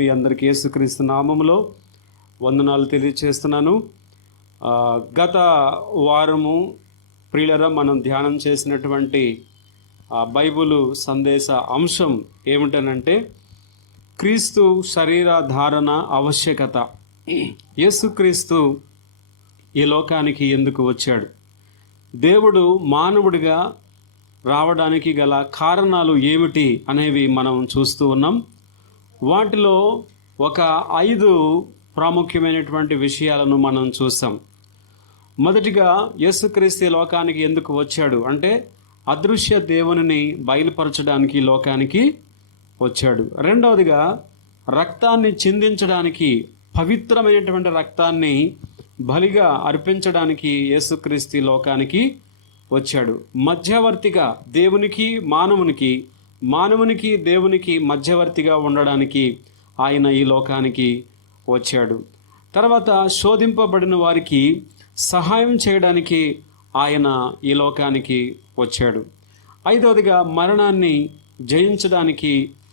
మీ అందరికీ యేసుక్రీస్తు నామములో వందనాలు తెలియజేస్తున్నాను. గత వారము ప్రియులరా మనం ధ్యానం చేసినటువంటి బైబిలు సందేశ అంశం ఏమిటనంటే క్రీస్తు శరీర ధారణ ఆవశ్యకత. యేసుక్రీస్తు ఈ లోకానికి ఎందుకు వచ్చాడు, దేవుడు మానవుడిగా రావడానికి గల కారణాలు ఏమిటి అనేవి మనం చూస్తూ ఉన్నాం. వాటిలో ఒక 5 ప్రాముఖ్యమైనటువంటి విషయాలను మనం చూస్తాం. మొదటిగా యేసుక్రీస్తు ఈ లోకానికి ఎందుకు వచ్చాడు అంటే అదృశ్య దేవునిని బయలుపరచడానికి ఈ లోకానికి వచ్చాడు. రెండవదిగా రక్తాన్ని చిందించడానికి, పవిత్రమైనటువంటి రక్తాన్ని బలిగా అర్పించడానికి యేసుక్రీస్తు ఈ లోకానికి వచ్చాడు. మధ్యవర్తిగా దేవునికి మానవునికి దేవునికి మధ్యవర్తిగా ఉండడానికి ఆయన ఈ లోకానికి వచ్చాడు. తర్వాత శోధింపబడిన వారికి సహాయం చేయడానికి ఆయన ఈ లోకానికి వచ్చాడు. 5వదిగా మరణాన్ని జయించడానికి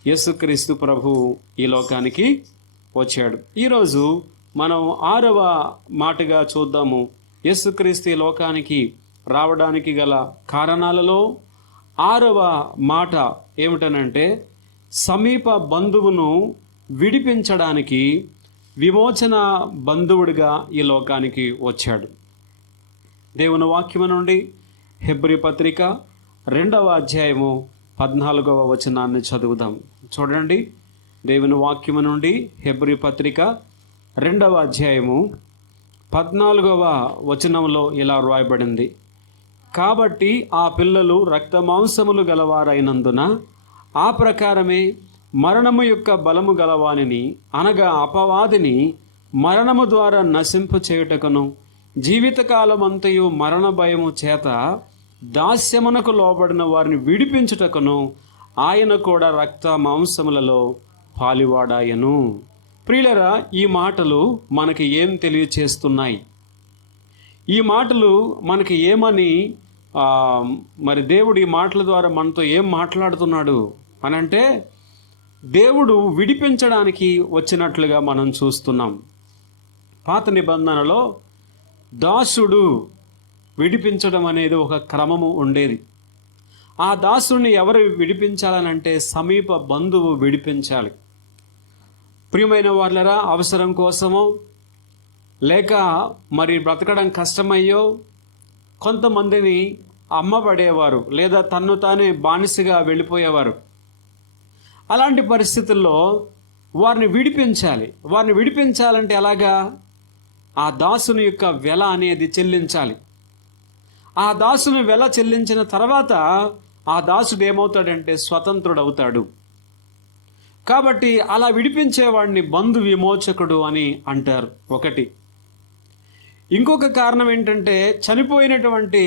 యేసుక్రీస్తు ప్రభువు ఈ లోకానికి వచ్చాడు. ఈరోజు మనం 6వ మాటగా చూద్దాము. యేసుక్రీస్తు ఈ లోకానికి రావడానికి గల కారణాలలో 6వ మాట ఏమిటనంటే సమీప బంధువును విడిపించడానికి విమోచన బంధువుడిగా ఈ లోకానికి వచ్చాడు. దేవుని వాక్యము నుండి హెబ్రీ పత్రిక 2వ అధ్యాయము 14వ వచనాన్ని చదువుదాం. చూడండి, దేవుని వాక్యము నుండి హెబ్రీ పత్రిక 2వ అధ్యాయము 14వ వచనంలో ఇలా వ్రాయబడింది. కాబట్టి ఆ పిల్లలు రక్తమాంసములు గలవారైనందున ఆ ప్రకారమే మరణము యొక్క బలము గలవానిని, అనగా అపవాదిని మరణము ద్వారా నశింపు చేయుటకును, జీవితకాలమంతయు మరణ భయము చేత దాస్యమునకు లోబడిన వారిని విడిపించుటకును ఆయన కూడా రక్త మాంసములలో పాలివాడాయను. ప్రియులరా, ఈ మాటలు మనకి ఏం తెలియచేస్తున్నాయి? ఈ మాటలు మనకి ఏమని మరి దేవుడు ఈ మాటల ద్వారా మనతో ఏం మాట్లాడుతున్నాడు అనంటే దేవుడు విడిపించడానికి వచ్చినట్లుగా మనం చూస్తున్నాం. పాత నిబంధనలో దాసుడు విడిపించడం అనేది ఒక క్రమము ఉండేది. ఆ దాసుడిని ఎవరు విడిపించాలనంటే సమీప బంధువు విడిపించాలి. ప్రియమైన వాళ్ళరా, అవసరం కోసమో లేక మరి బ్రతకడం కష్టమయ్యో కొంతమందిని అమ్మబడేవారు, లేదా తన్ను తానే బానిసగా వెళ్ళిపోయేవారు. అలాంటి పరిస్థితుల్లో వారిని విడిపించాలి. వారిని విడిపించాలంటే ఎలాగా? ఆ దాసుని యొక్క వెల అనేది చెల్లించాలి. ఆ దాసుని వెల చెల్లించిన తర్వాత ఆ దాసుడు ఏమవుతాడంటే స్వతంత్రుడవుతాడు. కాబట్టి అలా విడిపించేవాడిని బంధు విమోచకుడు అని అంటారు. ఒకటి. ఇంకొక కారణం ఏంటంటే చనిపోయినటువంటి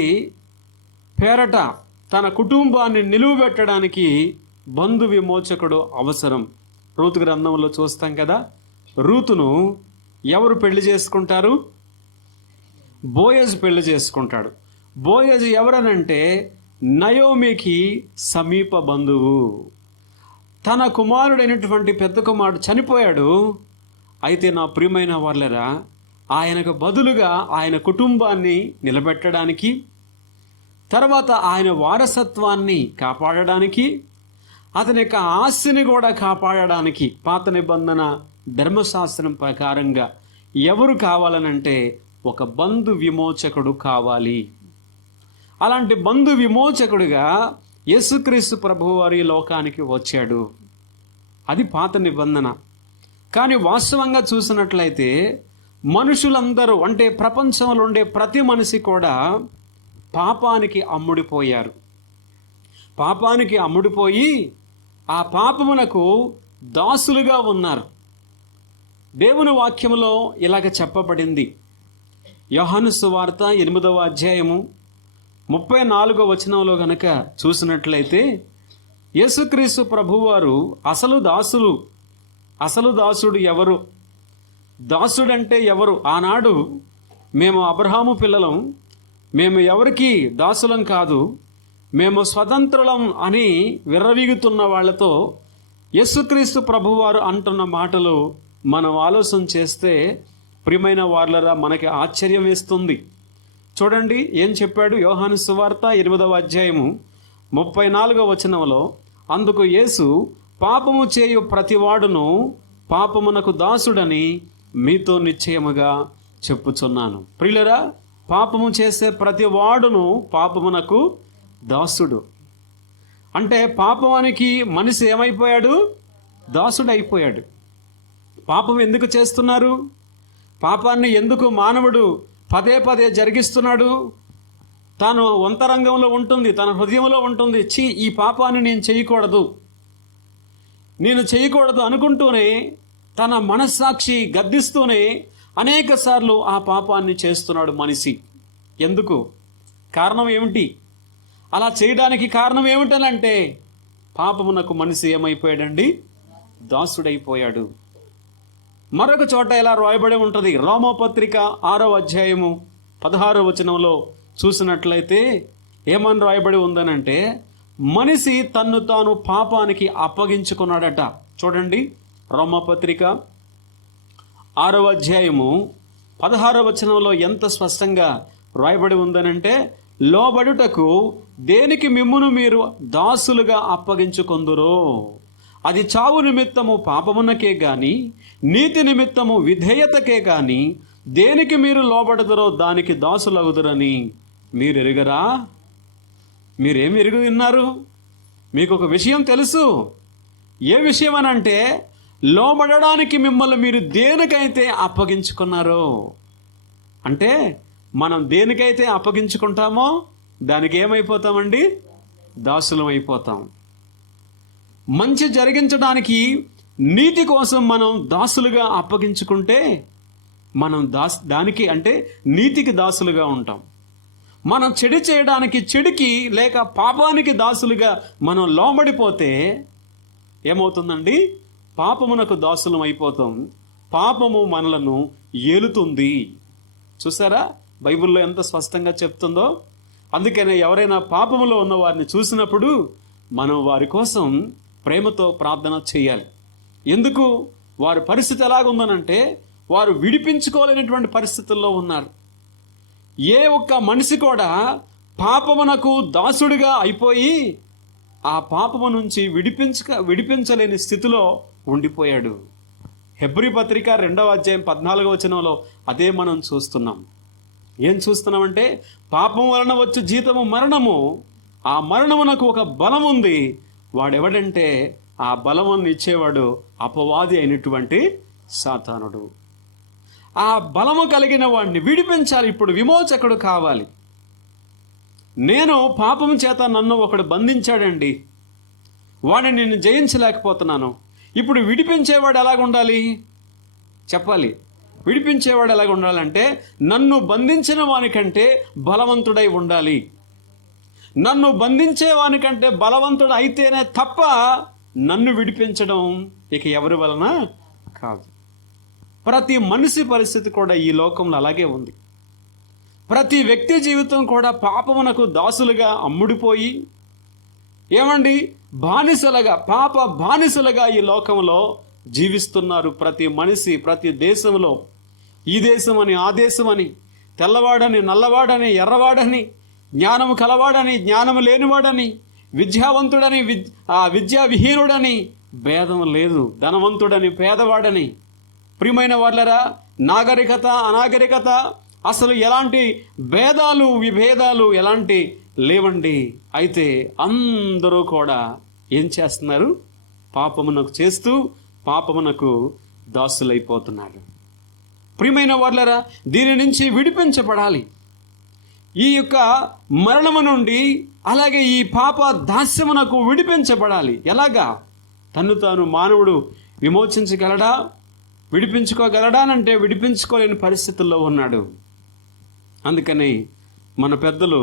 పేరట తన కుటుంబాన్ని నిలువబెట్టడానికి బంధు విమోచకుడు అవసరం. రూతు గ్రంథంలో చూస్తాం కదా, రూతును ఎవరు పెళ్లి చేసుకుంటారు? బోయజు పెళ్లి చేసుకుంటాడు. బోయజు ఎవరనంటే నయోమికి సమీప బంధువు. తన కుమారుడైనటువంటి పెద్ద కుమారుడు చనిపోయాడు. అయితే నా ప్రియమైన వాళ్ళరా, ఆయనకు బదులుగా ఆయన కుటుంబాన్ని నిలబెట్టడానికి, తర్వాత ఆయన వారసత్వాన్ని కాపాడడానికి, అతని యొక్క ఆస్తిని కూడా కాపాడడానికి పాత నిబంధన ధర్మశాస్త్రం ప్రకారంగా ఎవరు కావాలనంటే ఒక బంధు విమోచకుడు కావాలి. అలాంటి బంధు విమోచకుడిగా యేసుక్రీస్తు ప్రభువు వారి లోకానికి వచ్చాడు. అది పాత నిబంధన. కానీ వాస్తవంగా చూసినట్లయితే మనుషులందరూ, అంటే ప్రపంచంలో ఉండే ప్రతి మనిషి కూడా పాపానికి అమ్ముడిపోయారు. పాపానికి అమ్ముడిపోయి ఆ పాపమునకు దాసులుగా ఉన్నారు. దేవుని వాక్యములో ఇలాగ చెప్పబడింది. యోహాను సువార్త 8వ అధ్యాయము 34వ వచనంలో గనక చూసినట్లయితే యేసుక్రీస్తు ప్రభువారు అసలు దాసుడు ఎవరు? దాసుడంటే ఎవరు? ఆనాడు మేము అబ్రహాము పిల్లలం, మేము ఎవరికి దాసులం కాదు, మేము స్వతంత్రులం అని విర్రవీగుతున్న వాళ్లతో యేసుక్రీస్తు ప్రభువారు అంటున్న మాటలు మనం ఆలోచన చేస్తే ప్రియమైన వార్లరా మనకి ఆశ్చర్యం వేస్తుంది. చూడండి ఏం చెప్పాడు. యోహాను సువార్త 8వ అధ్యాయము 34వ వచనంలో, అందుకు యేసు, పాపము చేయు ప్రతివాడును పాపమునకు దాసుడని మీతో నిశ్చయముగా చెప్పుచున్నాను. ప్రియులరా, పాపము చేసే ప్రతి వాడును పాపమునకు దాసుడు. అంటే పాపానికి మనిషి ఏమైపోయాడు? దాసుడు అయిపోయాడు. పాపం ఎందుకు చేస్తున్నారు? పాపాన్ని ఎందుకు మానవుడు పదే పదే జరిగిస్తున్నాడు? తాను అంతరంగంలో ఉంటుంది, తన హృదయంలో ఉంటుంది, ఈ పాపాన్ని నేను చేయకూడదు అనుకుంటూనే తన మనస్సాక్షి గద్దిస్తూనే అనేక సార్లు ఆ పాపాన్ని చేస్తున్నాడు మనిషి. ఎందుకు? కారణం ఏమిటి? అలా చేయడానికి కారణం ఏమిటనంటే పాపమునకు మనిషి ఏమైపోయాడండి? దాసుడైపోయాడు. మరొక చోట ఇలా రాయబడి ఉంటుంది. రోమాపత్రిక 6వ అధ్యాయము 16వ వచనంలో చూసినట్లయితే ఏమని రాయబడి ఉందనంటే, మనిషి తన్ను తాను పాపానికి అప్పగించుకున్నాడట. చూడండి, రోమాపత్రిక 6వ అధ్యాయము 16వ వచనంలో ఎంత స్పష్టంగా రాయబడి ఉందనంటే, లోబడుటకు దేనికి మిమ్మును మీరు దాసులుగా అప్పగించుకొందురో అది చావు నిమిత్తము పాపమునకే గాని నీతి నిమిత్తము విధేయతకే గాని దేనికి మీరు లోబడదురో దానికి దాసులగుదురని మీరు ఎరుగరా? మీరేమి ఎరుగు విన్నారు? మీకు ఒక విషయం తెలుసు. ఏ విషయం అనంటే, లోబడడానికి మిమ్మల్ని మీరు దేనికైతే అప్పగించుకున్నారో, అంటే మనం దేనికైతే అప్పగించుకుంటామో దానికి ఏమైపోతామండి? దాసులం అయిపోతాం. మంచి జరిగించడానికి, నీతి కోసం మనం దాసులుగా అప్పగించుకుంటే మనం దానికి అంటే నీతికి దాసులుగా ఉంటాం. మనం చెడు చేయడానికి, చెడుకి లేక పాపానికి దాసులుగా మనం లోబడిపోతే ఏమవుతుందండి? పాపమునకు దాసులం అయిపోతాం. పాపము మనలను ఏలుతుంది. చూసారా బైబిల్లో ఎంత స్పష్టంగా చెప్తుందో? అందుకనే ఎవరైనా పాపములో ఉన్న వారిని చూసినప్పుడు మనం వారి కోసం ప్రేమతో ప్రార్థన చేయాలి. ఎందుకు? వారి పరిస్థితి ఎలాగుందనంటే, వారు విడిపించుకోలేనటువంటి పరిస్థితుల్లో ఉన్నారు. ఏ ఒక్క మనిషి కూడా పాపమునకు దాసుడిగా అయిపోయి ఆ పాపము నుంచి విడిపించలేని స్థితిలో ఉండిపోయాడు. హెబ్రీ పత్రిక 2వ అధ్యాయం 14వ వచనంలో అదే మనం చూస్తున్నాం. ఏం చూస్తున్నామంటే, పాపం వలన వచ్చు జీతము మరణము, ఆ మరణమునకు ఒక బలం ఉంది. వాడెవడంటే ఆ బలమును ఇచ్చేవాడు అపవాది అయినటువంటి సాతానుడు. ఆ బలము కలిగిన వాడిని విడిపించాలి. ఇప్పుడు విమోచకుడు కావాలి. నేను పాపం చేత నన్ను ఒకడు బంధించాడండి, వాడిని నేను జయించలేకపోతున్నాను. ఇప్పుడు విడిపించేవాడు ఎలాగుండాలి చెప్పాలి. విడిపించేవాడు ఎలాగ ఉండాలంటే, నన్ను బంధించిన వానికంటే బలవంతుడై ఉండాలి. నన్ను బంధించే వానికంటే బలవంతుడు అయితేనే తప్ప నన్ను విడిపించడం ఇక ఎవరి వలన కాదు. ప్రతి మనిషి పరిస్థితి కూడా ఈ లోకంలో అలాగే ఉంది. ప్రతి వ్యక్తి జీవితం కూడా పాపమునకు దాసులుగా అమ్ముడిపోయి ఏమండి బానిసలుగా, పాప బానిసలుగా ఈ లోకంలో జీవిస్తున్నారు. ప్రతి మనిషి, ప్రతి దేశంలో, ఈ దేశమని ఆ దేశమని, తెల్లవాడని నల్లవాడని ఎర్రవాడని, జ్ఞానము కలవాడని జ్ఞానము లేనివాడని, విద్యావంతుడని విద్యా విహీనుడని భేదం లేదు, ధనవంతుడని పేదవాడని. ప్రియమైన వాళ్ళరా, నాగరికత అనాగరికత అసలు ఎలాంటి భేదాలు విభేదాలు ఎలాంటి లేవండి. అయితే అందరూ కూడా ఏం చేస్తున్నారు? పాపమునకు చేస్తూ పాపమునకు దాసులైపోతున్నారు. ప్రియమైన వాళ్ళరా, దీని నుంచి విడిపించబడాలి. ఈ యొక్క మరణము నుండి, అలాగే ఈ పాప దాస్యమునకు విడిపించబడాలి. ఎలాగా? తన్ను తాను మానవుడు విమోచించగలడా? విడిపించుకోగలడానంటే విడిపించుకోలేని పరిస్థితుల్లో ఉన్నాడు. అందుకని మన పెద్దలు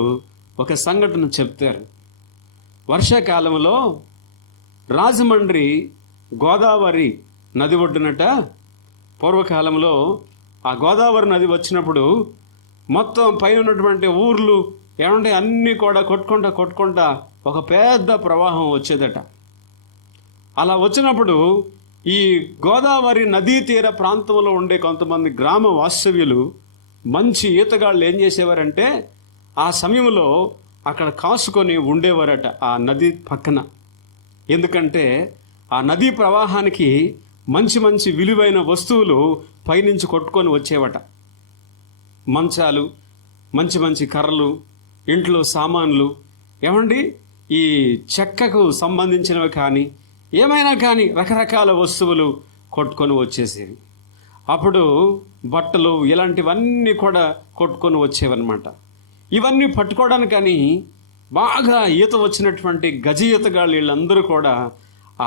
ఒక సంఘటన చెప్తారు. వర్షాకాలంలో రాజమండ్రి గోదావరి నది ఒడ్డునట పూర్వకాలంలో ఆ గోదావరి నది వచ్చినప్పుడు మొత్తం పైన ఉన్నటువంటి ఊర్లు ఏమంటే అన్నీ కూడా కొట్టుకుంటా ఒక పెద్ద ప్రవాహం వచ్చేదట. అలా వచ్చినప్పుడు ఈ గోదావరి నదీ తీర ప్రాంతంలో ఉండే కొంతమంది గ్రామ వాస్తవ్యులు మంచి ఈతగాళ్ళు ఏం చేసేవారంటే ఆ సమయంలో అక్కడ కాసుకొని ఉండేవారట ఆ నది పక్కన. ఎందుకంటే ఆ నదీ ప్రవాహానికి మంచి మంచి విలువైన వస్తువులు పైనుంచి కొట్టుకొని వచ్చేవట. మంచాలు, మంచి మంచి కర్రలు, ఇంట్లో సామాన్లు, ఏమండి ఈ చెక్కకు సంబంధించినవి కానీ ఏమైనా కానీ రకరకాల వస్తువులు కొట్టుకొని వచ్చేసేవి. అప్పుడు బట్టలు ఇలాంటివన్నీ కూడా కొట్టుకొని వచ్చేవన్నమాట. ఇవన్నీ పట్టుకోవడానికని బాగా ఈత వచ్చినటువంటి గజ ఈతగాళ్ళు వీళ్ళందరూ కూడా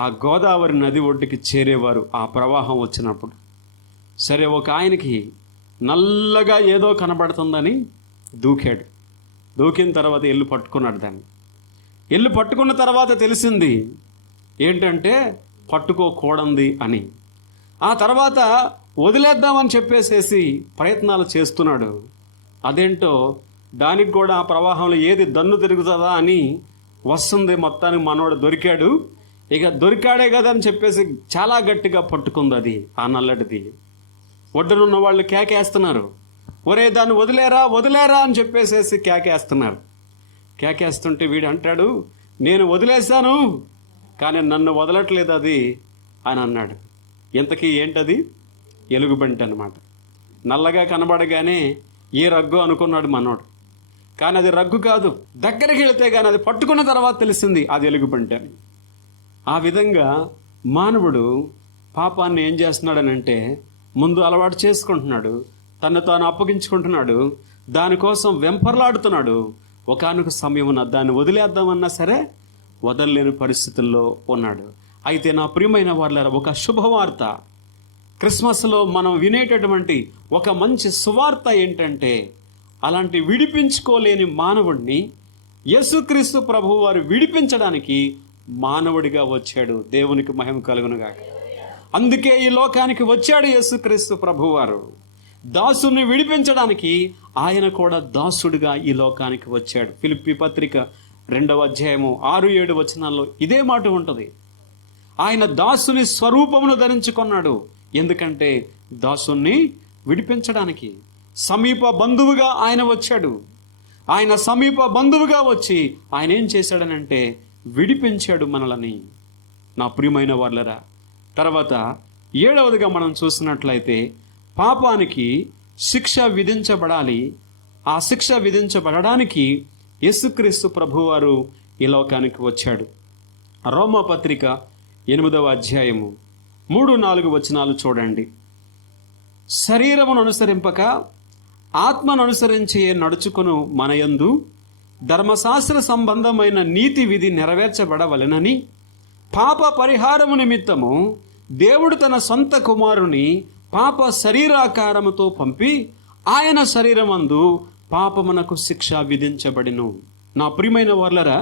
ఆ గోదావరి నది ఒడ్డుకి చేరేవారు ఆ ప్రవాహం వచ్చినప్పుడు. సరే, ఒక ఆయనకి నల్లగా ఏదో కనబడుతుందని దూకాడు. దూకిన తర్వాత ఎల్లు పట్టుకున్నాడు దాన్ని. ఎల్లు పట్టుకున్న తర్వాత తెలిసింది ఏంటంటే పట్టుకోకూడంది అని. ఆ తర్వాత వదిలేద్దామని చెప్పేసేసి ప్రయత్నాలు చేస్తున్నాడు. అదేంటో దానికి కూడా ఆ ప్రవాహంలో ఏది దన్ను తిరుగుతుందా అని వస్తుంది. మొత్తానికి మనోడు దొరికాడు. ఇక దొరికాడే కదా అని చెప్పేసి చాలా గట్టిగా పట్టుకుంది అది, ఆ నల్లటిది. ఒడ్డునున్న వాళ్ళు కేకేస్తున్నారు, ఒరే దాన్ని వదిలేరా వదిలేరా అని చెప్పేసేసి కేకేస్తున్నారు. కేకేస్తుంటే వీడు అంటాడు, నేను వదిలేశాను కానీ నన్ను వదలట్లేదు అది అని అన్నాడు. ఇంతకీ ఏంటది? ఎలుగుబంటి అన్నమాట. నల్లగా కనబడగానే ఏ రగ్గు అనుకున్నాడు మనోడు, కానీ అది రగ్గు కాదు. దగ్గరికి వెళితే కానీ అది పట్టుకున్న తర్వాత తెలిసింది అది ఎలుగుబంటి అని. ఆ విధంగా మానవుడు పాపాన్ని ఏం చేస్తున్నాడనంటే ముందు అలవాటు చేసుకుంటున్నాడు, తను తాను అప్పగించుకుంటున్నాడు, దానికోసం వెంపర్లాడుతున్నాడు. ఒకానొక సమయమున దాన్ని వదిలేద్దామన్నా సరే వదలలేని పరిస్థితుల్లో ఉన్నాడు. అయితే నా ప్రియమైన వాళ్ళారా, ఒక శుభవార్త క్రిస్మస్లో మనం వినేటటువంటి ఒక మంచి సువార్త ఏంటంటే, అలాంటి విడిపించుకోలేని మానవుడిని యేసుక్రీస్తు ప్రభువు వారు విడిపించడానికి మానవుడిగా వచ్చాడు. దేవునికి మహిమ కలుగునుగాక. అందుకే ఈ లోకానికి వచ్చాడు యేసుక్రీస్తు ప్రభువారు. దాసుని విడిపించడానికి ఆయన కూడా దాసుడిగా ఈ లోకానికి వచ్చాడు. ఫిలిప్పీ పత్రిక 2వ అధ్యాయము 6-7 వచనాల్లో ఇదే మాట ఉంటుంది. ఆయన దాసుని స్వరూపమును ధరించుకున్నాడు. ఎందుకంటే దాసుని విడిపించడానికి. సమీప బంధువుగా ఆయన వచ్చాడు. ఆయన సమీప బంధువుగా వచ్చి ఆయన ఏం చేశాడనంటే విడిపించాడు మనలని. నా ప్రియమైన వాళ్ళరా, తర్వాత 7వదిగా మనం చూసినట్లయితే పాపానికి శిక్ష విధించబడాలి. ఆ శిక్ష విధించబడడానికి యేసుక్రీస్తు ప్రభువారు ఈ లోకానికి వచ్చాడు. రోమాపత్రిక 8వ అధ్యాయము 3-4 వచనాలు చూడండి. శరీరమును అనుసరింపక ఆత్మను అనుసరించి నడుచుకును మనయందు ధర్మశాస్త్ర సంబంధమైన నీతి విధి నెరవేర్చబడవలెనని పాప పరిహారము నిమిత్తము దేవుడు తన సొంత కుమారుని పాప శరీరాకారముతో పంపి ఆయన శరీరమందు పాపమునకు శిక్ష విధించబడిను. నా ప్రియమైన వాళ్ళరా,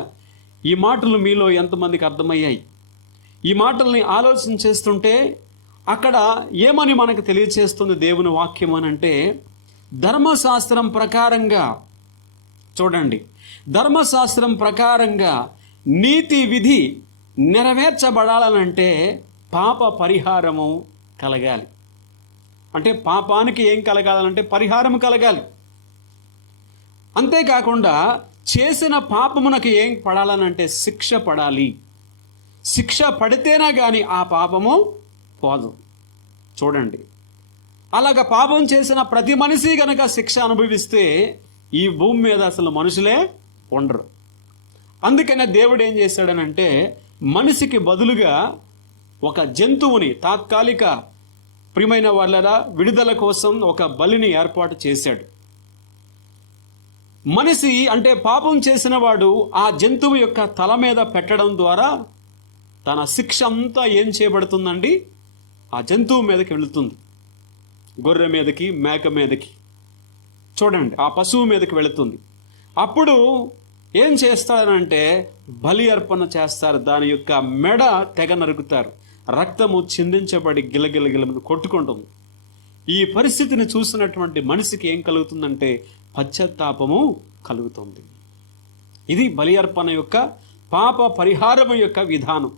ఈ మాటలు మీలో ఎంతమందికి అర్థమయ్యాయి? ఈ మాటల్ని ఆలోచన చేస్తుంటే అక్కడ ఏమని మనకు తెలియచేస్తుంది దేవుని వాక్యం అని అంటే, ధర్మశాస్త్రం ప్రకారంగా చూడండి, ధర్మశాస్త్రం ప్రకారంగా నీతి విధి నెరవేర్చబడాలనంటే పాప పరిహారము కలగాలి. అంటే పాపానికి ఏం కలగాలంటే పరిహారం కలగాలి. అంతేకాకుండా చేసిన పాపమునకు ఏం పడాలనంటే శిక్ష పడాలి. శిక్ష పడితేనా కానీ ఆ పాపము పోదు. చూడండి, అలాగ పాపం చేసిన ప్రతి మనిషి గనక శిక్ష అనుభవిస్తే ఈ భూమి మీద అసలు మనుషులే ఉండరు. అందుకనే దేవుడు ఏం చేశాడనంటే మనిషికి బదులుగా ఒక జంతువుని తాత్కాలిక ప్రియమైన వాళ్ళ విడుదల కోసం ఒక బలిని ఏర్పాటు చేశాడు. మనిషి అంటే పాపం చేసిన వాడు ఆ జంతువు యొక్క తల మీద పెట్టడం ద్వారా తన శిక్ష అంతా ఏం చేయబడుతుందండి? ఆ జంతువు మీదకి వెళుతుంది. గొర్రె మీదకి, మేక మీదకి, చూడండి ఆ పశువు మీదకి వెళుతుంది. అప్పుడు ఏం చేస్తారనంటే బలి అర్పణ చేస్తారు. దాని యొక్క మెడ తెగ నరుకుతారు. రక్తము చిందించబడి గిలగిలగిల కొట్టుకుంటుంది. ఈ పరిస్థితిని చూసినటువంటి మనిషికి ఏం కలుగుతుందంటే పశ్చాత్తాపము కలుగుతుంది. ఇది బలి అర్పణ యొక్క పాప పరిహారము యొక్క విధానం.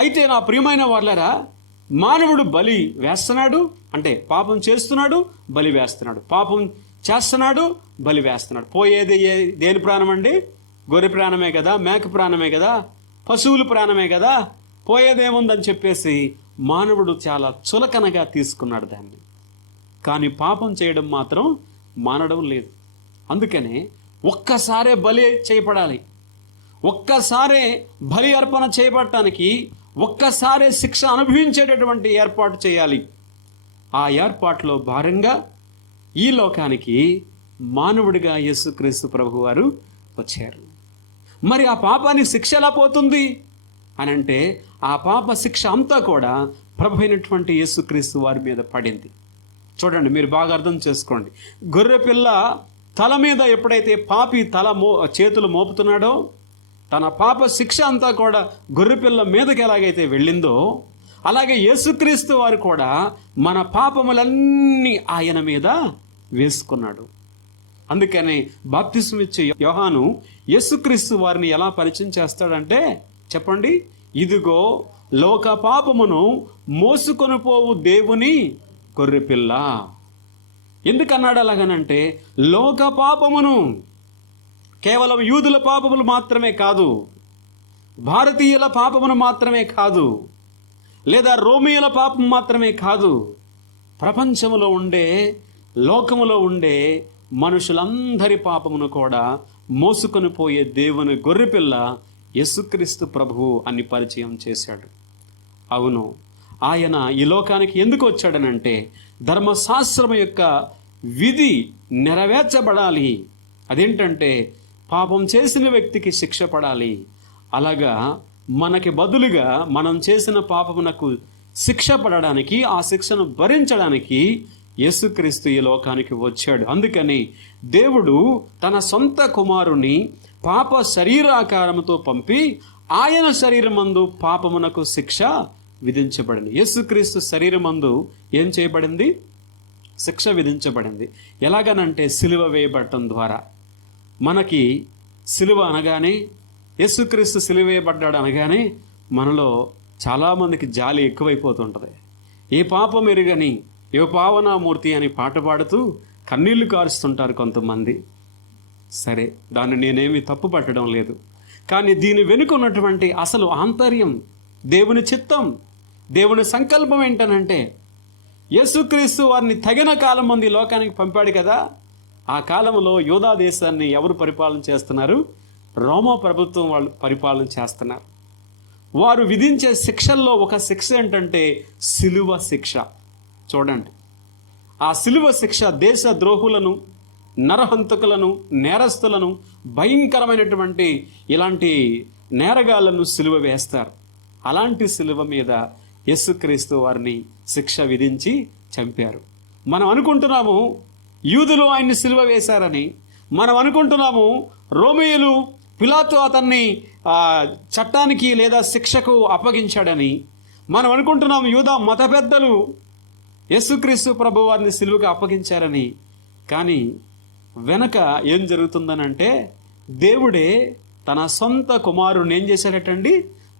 అయితే నా ప్రియమైన వాళ్ళరా, మానవుడు బలి వేస్తున్నాడు అంటే పాపం చేస్తున్నాడు, బలి వేస్తున్నాడు, పాపం చేస్తున్నాడు, బలి వేస్తున్నాడు. పోయేది దేని ప్రాణం అండి? గొర్రె ప్రాణమే కదా, మేక ప్రాణమే కదా, పశువుల ప్రాణమే కదా, పోయేదేముందని చెప్పేసి మానవుడు చాలా చులకనగా తీసుకున్నాడు దాన్ని. కానీ పాపం చేయడం మాత్రం మానడం లేదు. అందుకనే ఒక్కసారే బలి చేయబడాలి, ఒక్కసారే బలి అర్పణ చేయబడటానికి ఒక్కసారే శిక్ష అనుభవించేటటువంటి ఏర్పాటు చేయాలి. ఆ ఏర్పాటులో భాగంగా ఈ లోకానికి మానవుడిగా యేసుక్రీస్తు ప్రభు వారు వచ్చారు. మరి ఆ పాపానికి శిక్ష ఎలా పోతుంది అని అంటే, ఆ పాప శిక్ష అంతా కూడా ప్రభు అయినటువంటి యేసుక్రీస్తు వారి మీద పడింది. చూడండి, మీరు బాగా అర్థం చేసుకోండి. గొర్రెపిల్ల తల మీద ఎప్పుడైతే పాపి చేతులు మోపుతున్నాడో, తన పాప శిక్ష అంతా కూడా గొర్రెపిల్ల మీదకి ఎలాగైతే వెళ్ళిందో, అలాగే యేసుక్రీస్తు వారు కూడా మన పాపములన్నీ ఆయన మీద వేసుకున్నాడు. అందుకని బాప్తిస్మం ఇచ్చే యోహాను యేసుక్రీస్తు వారిని ఎలా పరిచయం చేస్తాడంటే, చెప్పండి, ఇదిగో లోక పాపమును మోసుకొని పోవు దేవుని గొర్రెపిల్ల. ఎందుకన్నాడు అలాగనంటే, లోక పాపమును, కేవలం యూదుల పాపములు మాత్రమే కాదు, భారతీయుల పాపమును మాత్రమే కాదు, లేదా రోమియుల పాపం మాత్రమే కాదు, ప్రపంచంలో ఉండే, లోకములో ఉండే మనుషులందరి పాపమును కూడా మోసుకొని పోయే దేవుని గొర్రెపిల్ల యేసుక్రీస్తు ప్రభువు అని పరిచయం చేశాడు. అవును, ఆయన ఈ లోకానికి ఎందుకు వచ్చాడనంటే, ధర్మశాస్త్రం యొక్క విధి నెరవేర్చబడాలి. అదేంటంటే, పాపం చేసిన వ్యక్తికి శిక్ష పడాలి. అలాగా మనకి బదులుగా మనం చేసిన పాపమునకు శిక్ష పడడానికి, ఆ శిక్షను భరించడానికి యేసుక్రీస్తు ఈ లోకానికి వచ్చాడు. అందుకని దేవుడు తన సొంత కుమారుని పాప శరీరాకారముతో పంపి ఆయన శరీరమందు పాపమునకు శిక్ష విధించబడింది. యేసుక్రీస్తు శరీరమందు ఏం చేయబడింది? శిక్ష విధించబడింది. ఎలాగనంటే సిలువ వేయబడటం ద్వారా. మనకి సిలువ అనగానే, యేసుక్రీస్తు సిలువ వేయబడ్డాడు అనగానే మనలో చాలామందికి జాలి ఎక్కువైపోతుంటుంది. ఏ పాపం ఎరుగని ఏ పావనామూర్తి అని పాట పాడుతూ కన్నీళ్లు కారుస్తుంటారు కొంతమంది. సరే, దాన్ని నేనేమి తప్పు పట్టడం లేదు. కానీ దీని వెనుక ఉన్నటువంటి అసలు ఆంతర్యం, దేవుని చిత్తం, దేవుని సంకల్పం ఏంటనంటే, యేసుక్రీస్తు వారిని తగిన కాలం మంది లోకానికి పంపాడు కదా. ఆ కాలంలో యూదా దేశాన్ని ఎవరు పరిపాలన చేస్తున్నారు? రోమా ప్రభుత్వం వాళ్ళు పరిపాలన చేస్తున్నారు. వారు విధించే శిక్షల్లో ఒక శిక్ష ఏంటంటే సిలువ శిక్ష. చూడండి, ఆ సిలువ శిక్ష దేశ ద్రోహులను, నరహంతకులను, నేరస్తులను, భయంకరమైనటువంటి ఇలాంటి నేరగాళ్లను సిలువ వేస్తారు. అలాంటి సిలువ మీద యేసుక్రీస్తు వారిని శిక్ష విధించి చంపారు. మనం అనుకుంటున్నాము యూదులు ఆయన్ని సిలువ వేశారని, మనం అనుకుంటున్నాము రోమియులు, పిలాతు అతన్ని చట్టానికి లేదా శిక్షకు అప్పగించాడని, మనం అనుకుంటున్నాము యూదా మత పెద్దలు యేసుక్రీస్తు ప్రభు వారిని సిలువకు అప్పగించారని. కానీ వెనక ఏం జరుగుతుందనంటే, దేవుడే తన సొంత కుమారుని ఏం చేశాడటండి?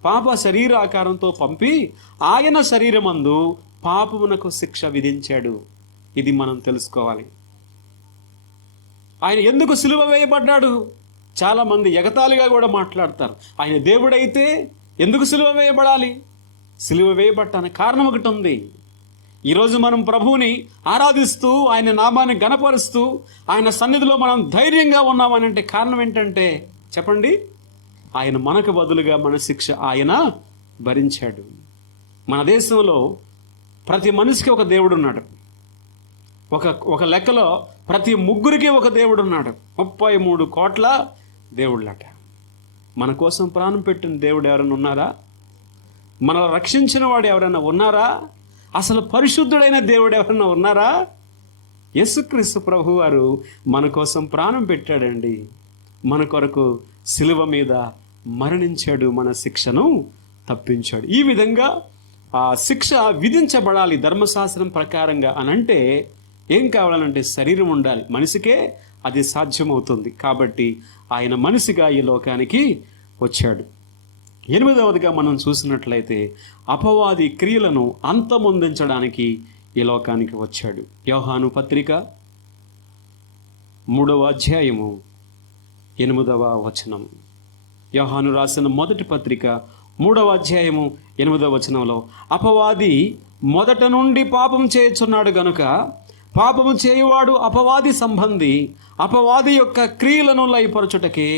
పాప శరీరాకారంతో పంపి ఆయన శరీరమందు పాపమునకు శిక్ష విధించాడు. ఇది మనం తెలుసుకోవాలి. ఆయన ఎందుకు సిలువ వేయబడ్డాడు? చాలామంది ఎగతాళిగా కూడా మాట్లాడతారు. ఆయన దేవుడైతే ఎందుకు సిలువ వేయబడాలి? సిలువ వేయబడటానికి కారణం ఒకటి ఉంది. ఈరోజు మనం ప్రభువుని ఆరాధిస్తూ, ఆయన నామాన్ని గణపరుస్తూ, ఆయన సన్నిధిలో మనం ధైర్యంగా ఉన్నామనంటే కారణం ఏంటంటే చెప్పండి, ఆయన మనకు బదులుగా మన శిక్ష ఆయన భరించాడు. మన దేశంలో ప్రతి మనిషికి ఒక దేవుడు ఉన్నాడు. ఒక లెక్కలో ప్రతి ముగ్గురికి ఒక దేవుడు ఉన్నాడు. 33 కోట్ల దేవుళ్ళట. మన కోసం ప్రాణం పెట్టిన దేవుడు ఎవరైనా ఉన్నారా? మనల్ని రక్షించిన వాడు ఎవరైనా ఉన్నారా? అసలు పరిశుద్ధుడైన దేవుడు ఎవరైనా ఉన్నారా? యేసుక్రీస్తు ప్రభు వారు మన కోసం ప్రాణం పెట్టాడండి. మన కొరకు సిలువ మీద మరణించాడు, మన శిక్షను తప్పించాడు. ఈ విధంగా ఆ శిక్ష విధించబడాలి ధర్మశాస్త్రం ప్రకారంగా అనంటే ఏం కావాలనంటే శరీరం ఉండాలి. మనిషికే అది సాధ్యమవుతుంది. కాబట్టి ఆయన మనిషిగా ఈ లోకానికి వచ్చాడు. 8వదిగా మనం చూసినట్లయితే అపవాది క్రియలను అంతమొందించడానికి ఈ లోకానికి వచ్చాడు. యోహాను పత్రిక 3వ అధ్యాయము 8వ వచనం. యోహాను రాసిన మొదటి పత్రిక 3వ అధ్యాయము 8వ వచనంలో, అపవాది మొదట నుండి పాపం చేయుచున్నాడు గనుక పాపము చేయువాడు అపవాది సంబంధి, అపవాది యొక్క క్రియలను లయపరచుటకే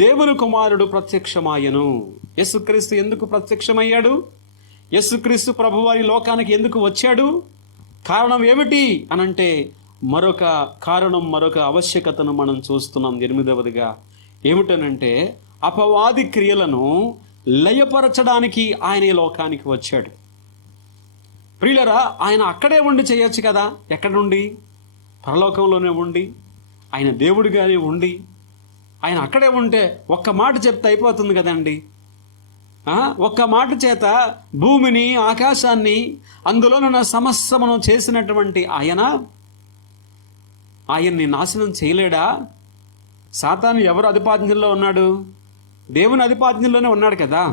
దేవుని కుమారుడు ప్రత్యక్షమాయను. యేసుక్రీస్తు ఎందుకు ప్రత్యక్షమయ్యాడు? యేసుక్రీస్తు ప్రభువారి లోకానికి ఎందుకు వచ్చాడు? కారణం ఏమిటి అనంటే మరొక కారణం, మరొక ఆవశ్యకతను మనం చూస్తున్నాం. 8వదిగా ఏమిటనంటే అపవాది క్రియలను లయపరచడానికి ఆయన ఈ లోకానికి వచ్చాడు. ప్రియులరా, ఆయన అక్కడే ఉండి చేయొచ్చు కదా. ఎక్కడుండి? పరలోకంలోనే ఉండి, ఆయన దేవుడిగానే ఉండి, ఆయన అక్కడే ఉంటే ఒక్క మాట చెప్తే అయిపోతుంది కదండి. ఒక్క మాట చేత భూమిని, ఆకాశాన్ని, అందులోనున్న సమస్తమును చేసినటువంటి ఆయన్ని నాశనం చేయలేడా? సాతాను ఎవరు అధిపాజ్ఞంలో ఉన్నాడు? దేవుని అధిపాజ్ఞంలోనే ఉన్నాడు కదా.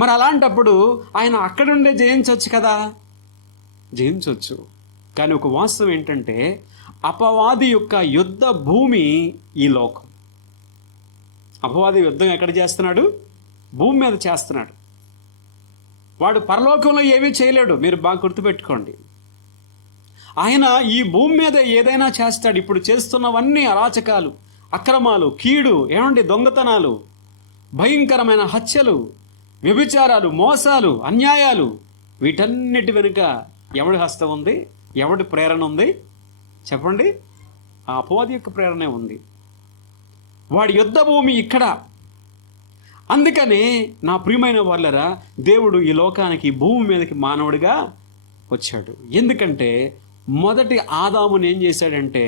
మరి అలాంటప్పుడు ఆయన అక్కడుండే జయించవచ్చు కదా. జయించవచ్చు. కానీ ఒక వాస్తవం ఏంటంటే అపవాది యొక్క యుద్ధ భూమి ఈ లోకం. అపవాది యుద్ధం ఎక్కడ చేస్తున్నాడు? భూమి మీద చేస్తున్నాడు. వాడు పరలోకంలో ఏమీ చేయలేడు. మీరు బాగా గుర్తుపెట్టుకోండి. ఆయన ఈ భూమి మీద ఏదైనా చేస్తాడు. ఇప్పుడు చేస్తున్నవన్నీ అరాచకాలు, అక్రమాలు, కీడు, దొంగతనాలు, భయంకరమైన హత్యలు, వ్యభిచారాలు, మోసాలు, అన్యాయాలు, వీటన్నిటి వెనుక ఎవడి హస్తం ఉంది? ఎవడి ప్రేరణ ఉంది? చెప్పండి. ఆ అపవాది యొక్క ప్రేరణే ఉంది. వాడి యుద్ధ భూమి ఇక్కడ. అందుకనే నా ప్రియమైన వాళ్ళరా, దేవుడు ఈ లోకానికి, భూమి మీదకి మానవుడిగా వచ్చాడు. ఎందుకంటే మొదటి ఆదాముని ఏం చేశాడంటే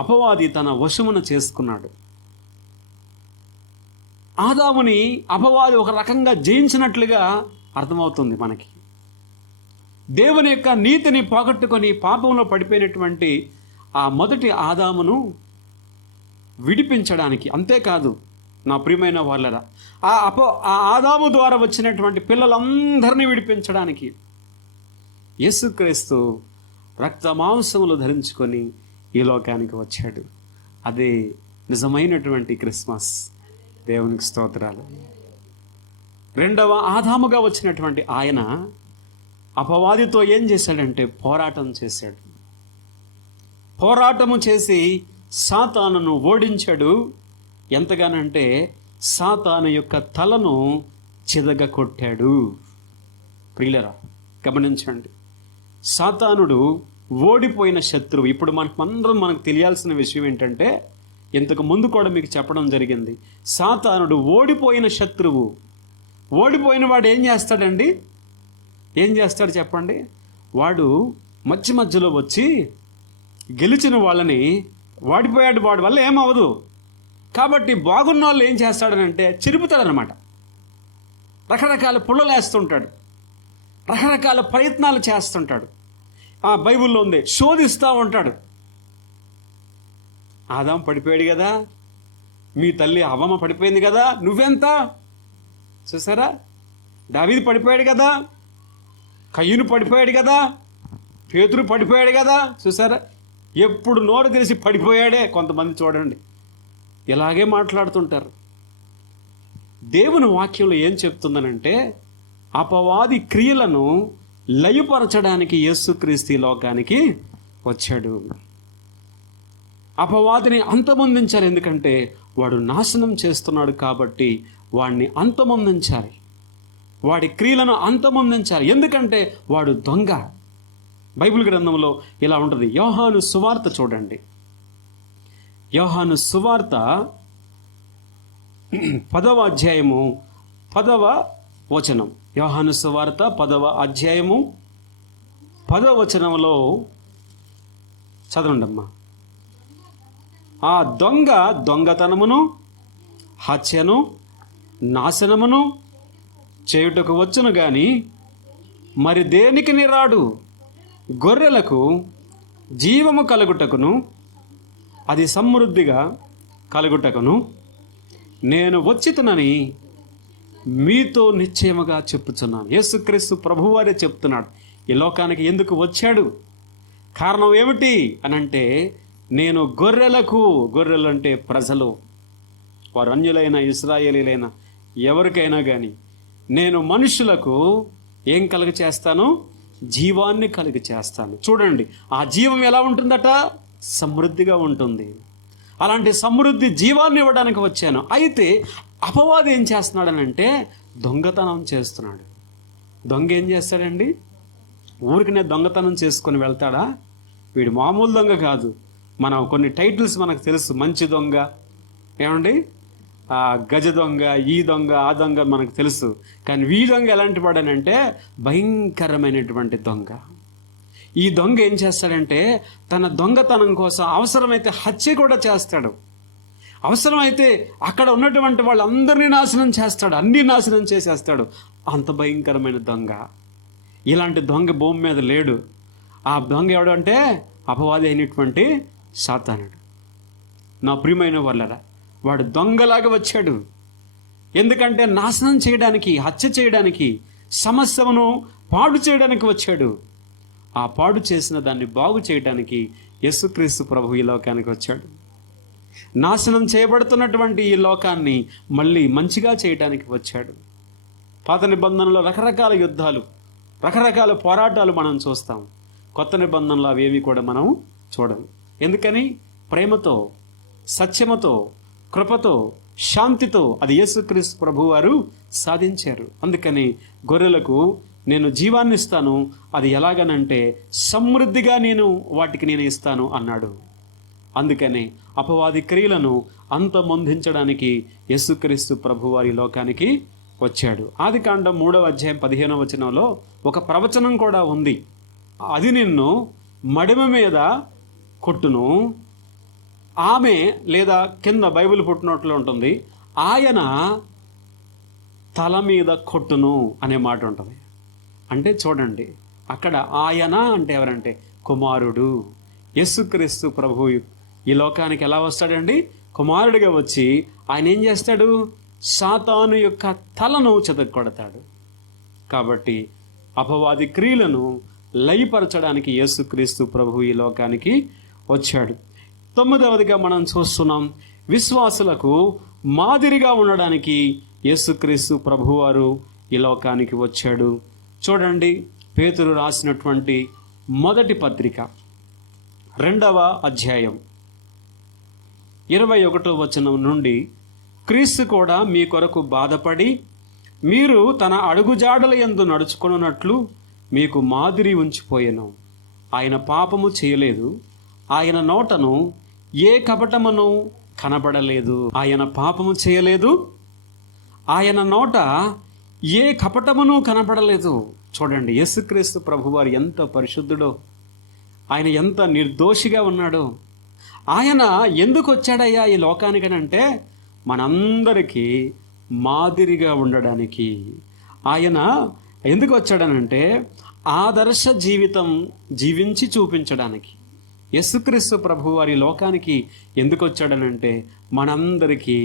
అపవాది తన వశమున చేసుకున్నాడు. ఆదాముని అపవాది ఒక రకంగా జయించినట్లుగా అర్థమవుతుంది మనకి. దేవుని యొక్క నీతిని పోగొట్టుకొని పాపంలో పడిపోయినటువంటి ఆ మొదటి ఆదామును విడిపించడానికి, అంతేకాదు నా ప్రియమైన వాళ్ళరా, ఆ ఆదాము ద్వారా వచ్చినటువంటి పిల్లలందరినీ విడిపించడానికి యేసుక్రీస్తు రక్త మాంసములు ధరించుకొని ఈ లోకానికి వచ్చాడు. అదే నిజమైనటువంటి క్రిస్మస్. దేవునికి స్తోత్రాలు. 2వ ఆదాముగా వచ్చినటువంటి ఆయన అపవాదితో ఏం చేశాడంటే పోరాటం చేశాడు. పోరాటము చేసి సాతానును ఓడించాడు. ఎంతగానంటే సాతాను యొక్క తలను చిదగకొట్టాడు. ప్రియులరా, గమనించండి. సాతానుడు ఓడిపోయిన శత్రువు. ఇప్పుడు మనకు తెలియాల్సిన విషయం ఏంటంటే, ఇంతకు ముందు కూడా మీకు చెప్పడం జరిగింది. సాతానుడు ఓడిపోయిన శత్రువు. ఓడిపోయిన వాడు ఏం చేస్తాడండి? ఏం చేస్తాడు చెప్పండి? వాడు మధ్యలో వచ్చి గెలిచిన వాళ్ళని, వాడిపోయాడు, వాడి వల్ల ఏమవదు కాబట్టి బాగున్న వాళ్ళు ఏం చేస్తాడనంటే చిరుపుతాడనమాట. రకరకాల పుల్లలు వేస్తుంటాడు, రకరకాల ప్రయత్నాలు చేస్తుంటాడు. ఆ బైబిల్లో ఉంది, శోధిస్తూ ఉంటాడు. ఆదాం పడిపోయాడు కదా, మీ తల్లి హవ్వ పడిపోయింది కదా, నువ్వెంత? చూసారా? దావీదు పడిపోయాడు కదా, కయ్యూను పడిపోయాడు కదా, పేతురు పడిపోయాడు కదా. చూసారా? ఎప్పుడు నోరు తెరిచి పడిపోయాడే. కొంతమంది చూడండి ఇలాగే మాట్లాడుతుంటారు. దేవుని వాక్యంలో ఏం చెప్తుందనంటే అపవాది క్రియలను లయపరచడానికి యేసుక్రీస్తు లోకానికి వచ్చాడు. అపవాదిని అంతమొందించాలి. ఎందుకంటే వాడు నాశనం చేస్తున్నాడు కాబట్టి వాడిని అంతమొందించాలి. వాడి క్రియలను అంతమొందించాలి. ఎందుకంటే వాడు దొంగ. బైబిల్ గ్రంథంలో ఇలా ఉంటుంది. యోహాను సువార్త చూడండి. యోహాను సువార్త 10వ అధ్యాయము 10వ వచనం. యోహాను సువార్త 10వ అధ్యాయము 10వ వచనంలో చదవండమ్మా. ఆ దొంగ దొంగతనమును, హత్యను, నాశనమును చేయుటకు వచ్చును గాని మరి దేనికి రాడు. గొర్రెలకు జీవము కలుగుటకును అది సమృద్ధిగా కలుగుటకును నేను వచ్చితునని మీతో నిశ్చయముగా చెప్పుచున్నాను. యేసుక్రీస్తు ప్రభువారే చెప్తున్నాడు. ఈ లోకానికి ఎందుకు వచ్చాడు, కారణం ఏమిటి అనంటే, నేను గొర్రెలు అంటే ప్రజలు, వారు అన్యులైన ఇశ్రాయేలీలైన ఎవరికైనా కానీ, నేను మనుషులకు ఏం కలుగ చేస్తాను, జీవాన్ని కలుగ చేస్తాను. చూడండి, ఆ జీవం ఎలా ఉంటుందట, సమృద్ధిగా ఉంటుంది. అలాంటి సమృద్ధి జీవాన్ని ఇవ్వడానికి వచ్చాను. అయితే అపవాది ఏం చేస్తున్నాడనంటే దొంగతనం చేస్తున్నాడు. దొంగ ఏం చేస్తాడండి, ఊరికనే దొంగతనం చేసుకొని వెళ్తాడా? వీడు మామూలు దొంగ కాదు. మనం కొన్ని టైటిల్స్ మనకు తెలుసు, మంచి దొంగ, ఏమండి, గజ దొంగ, ఈ దొంగ, ఆ దొంగ మనకు తెలుసు. కానీ ఈ దొంగ ఎలాంటి వాడనంటే భయంకరమైనటువంటి దొంగ. ఈ దొంగ ఏం చేస్తాడంటే తన దొంగతనం కోసం అవసరమైతే హత్య కూడా చేస్తాడు. అవసరమైతే అక్కడ ఉన్నటువంటి వాళ్ళందరినీ నాశనం చేస్తాడు, అన్నీ నాశనం చేసేస్తాడు. అంత భయంకరమైన దొంగ. ఇలాంటి దొంగ భూమి మీద లేడు. ఆ దొంగ ఎవడు అంటే అపవాది అయినటువంటి సాతానుడు. నా ప్రియమైన వాళ్ళరా, వాడు దొంగలాగా వచ్చాడు. ఎందుకంటే నాశనం చేయడానికి, హత్య చేయడానికి, సమస్యను పాడు చేయడానికి వచ్చాడు. ఆ పాడు చేసిన దాన్ని బాగు చేయడానికి యేసుక్రీస్తు ప్రభు ఈ లోకానికి వచ్చాడు. నాశనం చేయబడుతున్నటువంటి ఈ లోకాన్ని మళ్ళీ మంచిగా చేయడానికి వచ్చాడు. పాత నిబంధనలో రకరకాల యుద్ధాలు, రకరకాల పోరాటాలు మనం చూస్తాం. కొత్త నిబంధనలు అవేవి కూడా మనం చూడము. ఎందుకని? ప్రేమతో, సత్యముతో, కృపతో, శాంతితో అది యేసుక్రీస్తు ప్రభువారు సాధించారు. అందుకని గొర్రెలకు నేను జీవాన్ని ఇస్తాను, అది ఎలాగనంటే సమృద్ధిగా నేను ఇస్తాను అన్నాడు. అందుకని అపవాది క్రియలను అంతమొందించడానికి యేసుక్రీస్తు ప్రభువారి లోకానికి వచ్చాడు. ఆదికాండం 3వ అధ్యాయం 15వ వచనంలో ఒక ప్రవచనం కూడా ఉంది. అది నిన్ను మడిమ మీద కొట్టును, ఆమె, లేదా కింద బైబిల్ పుట్టినట్లు ఉంటుంది, ఆయన తల మీద కొట్టును అనే మాట ఉంటుంది. అంటే చూడండి, అక్కడ ఆయన అంటే ఎవరంటే కుమారుడు. యేసుక్రీస్తు ప్రభు ఈ లోకానికి ఎలా వస్తాడండి? కుమారుడిగా వచ్చి ఆయన ఏం చేస్తాడు? సాతాను యొక్క తలను చెదగొడతాడు. కాబట్టి అపవాది క్రియలను లయపరచడానికి యేసుక్రీస్తు ప్రభు ఈ లోకానికి వచ్చాడు. 9వదిగా మనం చూస్తున్నాం, విశ్వాసులకు మాదిరిగా ఉండడానికి యేసుక్రీస్తు ప్రభువారు ఈ లోకానికి వచ్చాడు. చూడండి, పేతురు రాసినటువంటి మొదటి పత్రిక 2వ అధ్యాయం 21వ వచనం నుండి, క్రీస్తు కూడా మీ కొరకు బాధపడి మీరు తన అడుగుజాడల యందు నడుచుకొనున్నట్లు మీకు మాదిరి ఉంచిపోయెను. ఆయన పాపము చేయలేదు, ఆయన నోటను ఏ కపటమును కనబడలేదు. ఆయన పాపము చేయలేదు, ఆయన నోట ఏ కపటమును కనబడలేదు. చూడండి, యేసుక్రీస్తు ప్రభువారు ఎంత పరిశుద్ధుడో, ఆయన ఎంత నిర్దోషిగా ఉన్నాడో. ఆయన ఎందుకు వచ్చాడయ్యా ఈ లోకానికనంటే మనందరికీ మాదిరిగా ఉండడానికి. ఆయన ఎందుకు వచ్చాడనంటే ఆదర్శ జీవితం జీవించి చూపించడానికి. యేసుక్రీస్తు ప్రభువారి లోకానికి ఎందుకు వచ్చాడనంటే మనందరికీ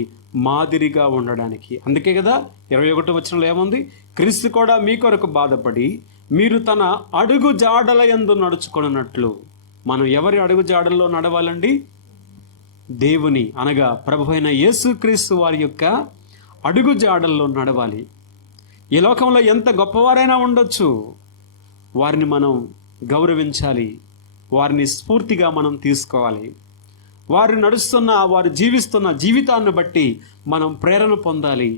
మాదిరిగా ఉండడానికి. అందుకే కదా 21వ వచనంలో ఏముంది? క్రీస్తు కూడా మీ కొరకు బాధపడి మీరు తన అడుగు జాడల యందు నడుచుకొనున్నట్లు. మనం ఎవరి అడుగు జాడల్లో నడవాలండి? దేవుని, అనగా ప్రభు అయిన యేసుక్రీస్తు వారి యొక్క అడుగు జాడల్లో నడవాలి. ఈ లోకంలో ఎంత గొప్పవారైనా ఉండొచ్చు, వారిని మనం గౌరవించాలి, వారిని స్ఫూర్తిగా మనం తీసుకోవాలి. వారు నడుస్తున్న, వారు జీవిస్తున్న జీవితాన్ని బట్టి మనం ప్రేరణ పొందాలి,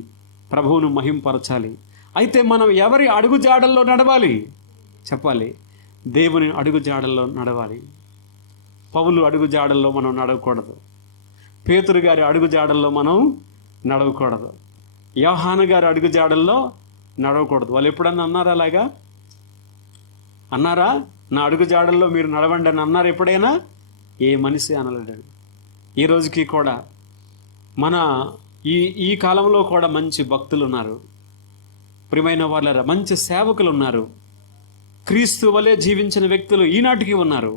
ప్రభువును మహింపరచాలి. అయితే మనం ఎవరి అడుగు జాడల్లో నడవాలి చెప్పాలి? దేవుని అడుగు జాడల్లో నడవాలి. పౌలు అడుగు జాడల్లో మనం నడవకూడదు. పేతురు గారి అడుగు జాడల్లో మనం నడవకూడదు. యోహాను గారి అడుగు జాడల్లో నడవకూడదు. వాళ్ళు ఎప్పుడన్నా అన్నారా అలాగా? అన్నారా? నా అడుగు జాడల్లో మీరు నడవండి అని అన్నారు ఎప్పుడైనా? ఏ మనిషి అనలేడు. ఈ రోజుకి కూడా మన ఈ కాలంలో కూడా మంచి భక్తులు ఉన్నారు, ప్రియమైన వాళ్ళరా, మంచి సేవకులు ఉన్నారు, క్రీస్తు వలె జీవించిన వ్యక్తులు ఈనాటికి ఉన్నారు.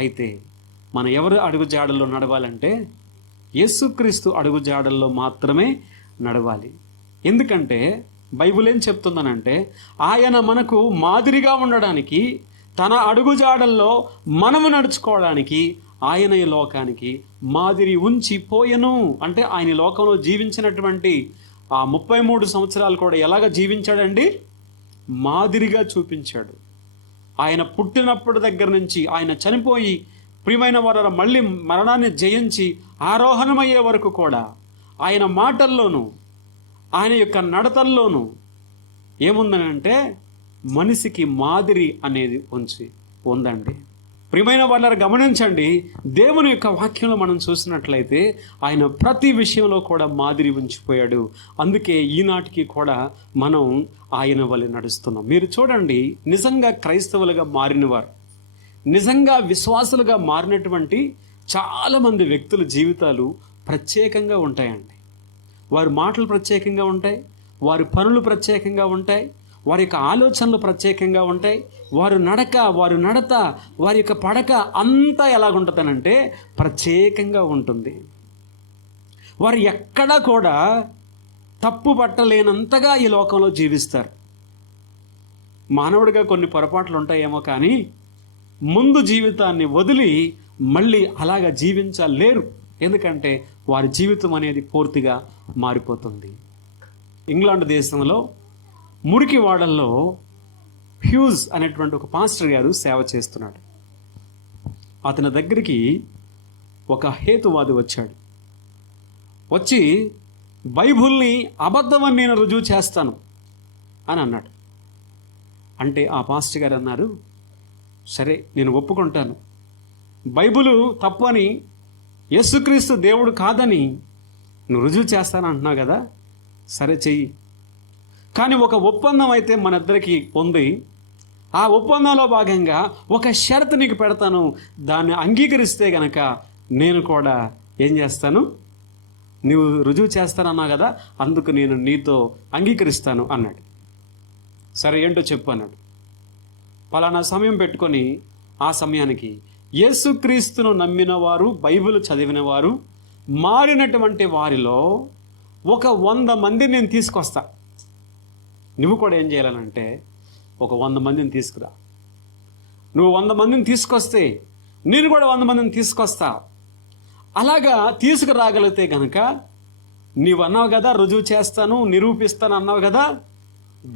అయితే మన ఎవరు అడుగు జాడల్లో నడవాలంటే యేసుక్రీస్తు అడుగు జాడల్లో మాత్రమే నడవాలి. ఎందుకంటే బైబిల్ ఏం చెప్తుందనంటే, ఆయన మనకు మాదిరిగా ఉండడానికి, తన అడుగుజాడల్లో మనము నడుచుకోవడానికి ఆయన ఈ లోకానికి మాదిరి ఉంచి పోయెను. అంటే ఆయన లోకంలో జీవించినటువంటి ఆ 33 సంవత్సరాలు కూడా ఎలాగ జీవించాడండి? మాదిరిగా చూపించాడు. ఆయన పుట్టినప్పటి దగ్గర నుంచి ఆయన చనిపోయి ప్రియమైన వారు మళ్ళీ మరణాన్ని జయించి ఆరోహణమయ్యే వరకు కూడా ఆయన మాటల్లోనూ ఆయన యొక్క నడతల్లోనూ ఏముందనంటే మనిషికి మాదిరి అనేది ఉందండి. ప్రియమైన వాళ్ళని గమనించండి, దేవుని యొక్క వాక్యంలో మనం చూసినట్లయితే ఆయన ప్రతి విషయంలో కూడా మాదిరి ఉంచిపోయాడు. అందుకే ఈనాటికి కూడా మనం ఆయన వలె నడుస్తున్నాం. మీరు చూడండి, నిజంగా క్రైస్తవులుగా మారినవారు, నిజంగా విశ్వాసులుగా మారినటువంటి చాలామంది వ్యక్తుల జీవితాలు ప్రత్యేకంగా ఉంటాయండి. వారి మాటలు ప్రత్యేకంగా ఉంటాయి, వారి పనులు ప్రత్యేకంగా ఉంటాయి, వారి యొక్క ఆలోచనలు ప్రత్యేకంగా ఉంటాయి, వారి నడక, వారి నడత, వారి యొక్క పడక అంతా ఎలాగుంటుందనంటే ప్రత్యేకంగా ఉంటుంది. వారు ఎక్కడా కూడా తప్పు పట్టలేనంతగా ఈ లోకంలో జీవిస్తారు. మానవుడిగా కొన్ని పొరపాట్లు ఉంటాయేమో కానీ ముందు జీవితాన్ని వదిలి మళ్ళీ అలాగా జీవించలేరు. ఎందుకంటే వారి జీవితం అనేది పూర్తిగా మారిపోతుంది. ఇంగ్లాండ్ దేశంలో మురికి వాడల్లో హ్యూజ్ అనేటువంటి ఒక పాస్టర్ గారు సేవ చేస్తున్నాడు. అతని దగ్గరికి ఒక హేతువాది వచ్చాడు. వచ్చి బైబిల్ని అబద్ధమని నేను రుజువు చేస్తాను అని అన్నాడు. అంటే ఆ పాస్టర్ గారు అన్నారు, సరే నేను ఒప్పుకుంటాను, బైబిలు తప్పు అని, యేసుక్రీస్తు దేవుడు కాదని నువ్వు రుజువు చేస్తాను అంటున్నావు కదా, సరే చెయ్యి. కానీ ఒక ఒప్పందం అయితే మన ఇద్దరికి ఉంది. ఆ ఒప్పందంలో భాగంగా ఒక షరతు నీకు పెడతాను, దాన్ని అంగీకరిస్తే గనక నేను కూడా ఏం చేస్తాను, నువ్వు రుజువు చేస్తానన్నావు కదా, అందుకు నేను నీతో అంగీకరిస్తాను అన్నాడు. సరే ఏంటో చెప్పు అన్నాడు. పలానా సమయం పెట్టుకొని ఆ సమయానికి యేసుక్రీస్తును నమ్మిన వారు, బైబిల్ చదివిన వారు, మారినటువంటి వారిలో ఒక 100 మందిని నేను తీసుకొస్తా. నువ్వు కూడా ఏం చేయాలనంటే ఒక 100 మందిని తీసుకురా. నువ్వు 100 మందిని తీసుకొస్తే నేను కూడా 100 మందిని తీసుకొస్తా. అలాగా తీసుకురాగలిగితే గనక నీవు అన్నావు కదా రుజువు చేస్తాను, నిరూపిస్తాను అన్నావు కదా,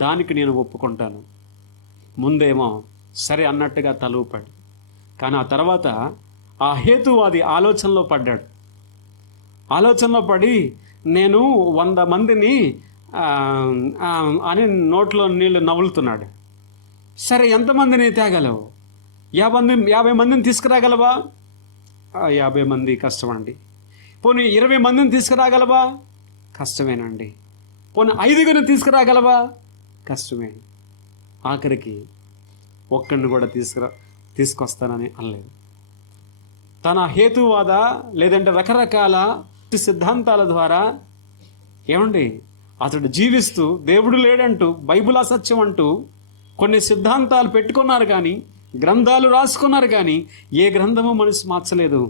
దానికి నేను ఒప్పుకుంటాను. ముందేమో సరే అన్నట్టుగా తలూపాడు. కానీ ఆ తర్వాత ఆ హేతువాది ఆలోచనలో పడ్డాడు. ఆలోచనలో పడి నేను 100 మందిని అని నోట్లో నీళ్ళు నవ్వులుతున్నాడు. సరే ఎంతమందిని తేగలవు? 50 మందిని తీసుకురాగలవా? 50 మంది కష్టమండి. పోనీ 20 మందిని తీసుకురాగలవా? కష్టమేనండి. పోనీ 5గురిని తీసుకురాగలవా? కష్టమే. ఆఖరికి ఒక్కడిని కూడా తీసుకొస్తానని అనలేదు. తన హేతువాద లేదంటే రకరకాల సిద్ధాంతాల ద్వారా ఏమండి అతడు జీవిస్తూ దేవుడు లేడంటూ, బైబిల్ అసత్యం అంటూ కొన్ని సిద్ధాంతాలు పెట్టుకున్నారు, కానీ గ్రంథాలు రాసుకున్నారు, కానీ ఏ గ్రంథము మనసు మార్చలేదు,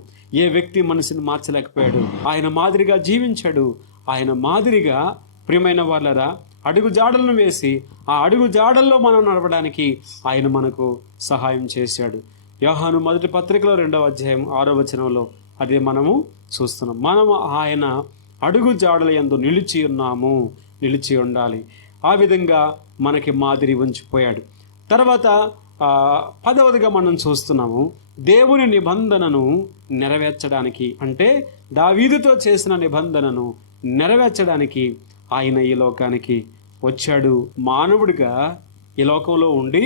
ఏ వ్యక్తి మనసుని మార్చలేకపోయాడు. ఆయన మాదిరిగా జీవించాడు. ఆయన మాదిరిగా ప్రియమైన వాళ్ళరా అడుగు జాడలను వేసి ఆ అడుగు జాడల్లో మనం నడవడానికి ఆయన మనకు సహాయం చేశాడు. యోహాను మొదటి పత్రికలో 2వ అధ్యాయం 6వ వచనంలో అదే మనము చూస్తున్నాం. మనము ఆయన అడుగు జాడల యందు నిలిచి ఉండాలి. ఆ విధంగా మనకి మాదిరి ఉంచిపోయాడు. తర్వాత 10వదిగా మనం చూస్తున్నాము, దేవుని నిబంధనను నెరవేర్చడానికి, అంటే దావీదుతో చేసిన నిబంధనను నెరవేర్చడానికి ఆయన ఈ లోకానికి వచ్చాడు. మానవుడిగా ఈ లోకంలో ఉండి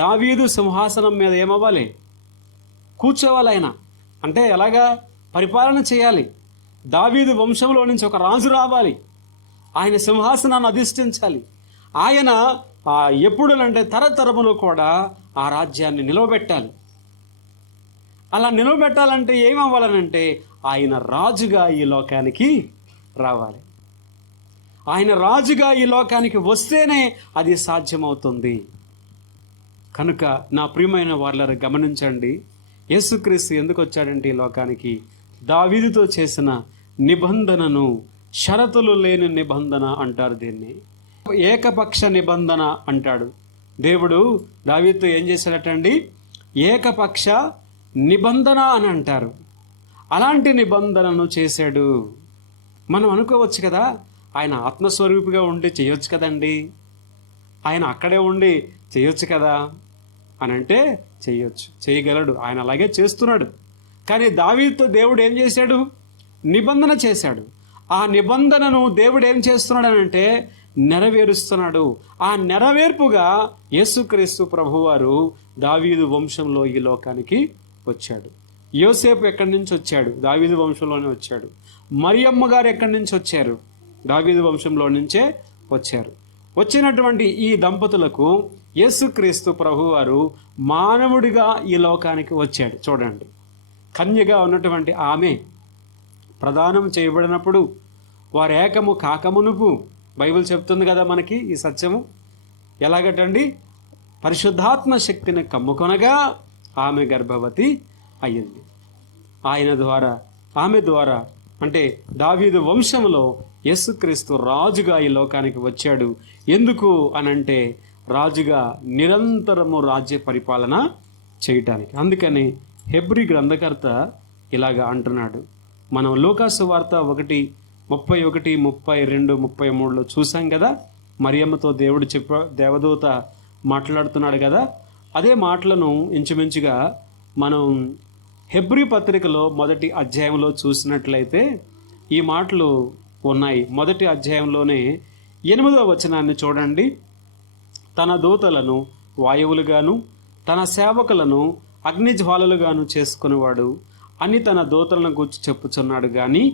దావీదు సింహాసనం మీద ఏమవ్వాలి? కూర్చోవాలి. ఆయన అంటే ఎలాగా పరిపాలన చేయాలి. దావీదు వంశంలో నుంచి ఒక రాజు రావాలి, ఆయన సింహాసనాన్ని అధిష్ఠించాలి. ఆయన ఎప్పుడునంటే తరతరములు కూడా ఆ రాజ్యాన్ని నిలవబెట్టాలి. అలా నిలవబెట్టాలంటే ఏమవ్వాలనంటే ఆయన రాజుగా ఈ లోకానికి రావాలి. ఆయన రాజుగా ఈ లోకానికి వస్తేనే అది సాధ్యమవుతుంది. కనుక నా ప్రియమైన వాళ్ళని గమనించండి, యేసుక్రీస్తు ఎందుకు వచ్చాడంటే ఈ లోకానికి దావీదుతో చేసిన నిబంధనను షరతులు లేని నిబంధన అంటారు దీన్ని. ఏకపక్ష నిబంధన అంటాడు. దేవుడు దావీదుతో ఏం చేశాడటండి? ఏకపక్ష నిబంధన అని అంటారు. అలాంటి నిబంధనను చేశాడు. మనం అనుకోవచ్చు కదా, ఆయన ఆత్మస్వరూపిగా ఉండి చేయొచ్చు కదండి, ఆయన అక్కడే ఉండి చేయొచ్చు కదా అని అంటే చేయొచ్చు, చేయగలడు, ఆయన అలాగే చేస్తున్నాడు. కానీ దావీదుతో దేవుడు ఏం చేశాడు? నిబంధన చేశాడు. ఆ నిబంధనను దేవుడు ఏం చేస్తున్నాడు అని అంటే నెరవేరుస్తున్నాడు. ఆ నెరవేర్పుగా యేసుక్రీస్తు ప్రభువారు దావీదు వంశంలో ఈ లోకానికి వచ్చాడు. యోసేపు ఎక్కడి నుంచి వచ్చాడు? దావీదు వంశంలోనే వచ్చాడు. మరియమ్మ గారు ఎక్కడి నుంచి వచ్చారు? దావీదు వంశంలో నుంచే వచ్చారు. వచ్చినటువంటి ఈ దంపతులకు యేసుక్రీస్తు ప్రభువారు మానవుడిగా ఈ లోకానికి వచ్చాడు. చూడండి, కన్యగా ఉన్నటువంటి ఆమె ప్రదానం చేయబడినప్పుడు వారు ఏకము కాకమునుపు, బైబిల్ చెప్తుంది కదా మనకి ఈ సత్యము. ఎలాగటండి? పరిశుద్ధాత్మ శక్తిని కమ్ముకొనగా ఆమె గర్భవతి అయ్యింది. ఆయన ద్వారా, ఆమె ద్వారా, అంటే దావీదు వంశంలో యేసుక్రీస్తు రాజుగా ఈ లోకానికి వచ్చాడు. ఎందుకు అనంటే రాజుగా నిరంతరము రాజ్య పరిపాలన చేయటానికి. అందుకని హెబ్రీ గ్రంథకర్త ఇలాగా అంటున్నాడు. మనం లూకాసు వార్త 1:31, 32, 33లో చూసాం కదా, మరియమ్మతో దేవుడు దేవదూత మాట్లాడుతున్నాడు కదా. అదే మాటలను ఇంచుమించుగా మనం హెబ్రీ పత్రికలో 1వ అధ్యాయంలో చూసినట్లయితే ఈ మాటలు ఉన్నాయి. 1వ అధ్యాయంలోనే 8వ వచనాన్ని చూడండి. తన దూతలను వాయువులుగాను తన సేవకులను అగ్నిజ్వాలలుగాను చేసుకునేవాడు అని తన దూతలను గూర్చి చెప్పుచున్నాడు. కానీ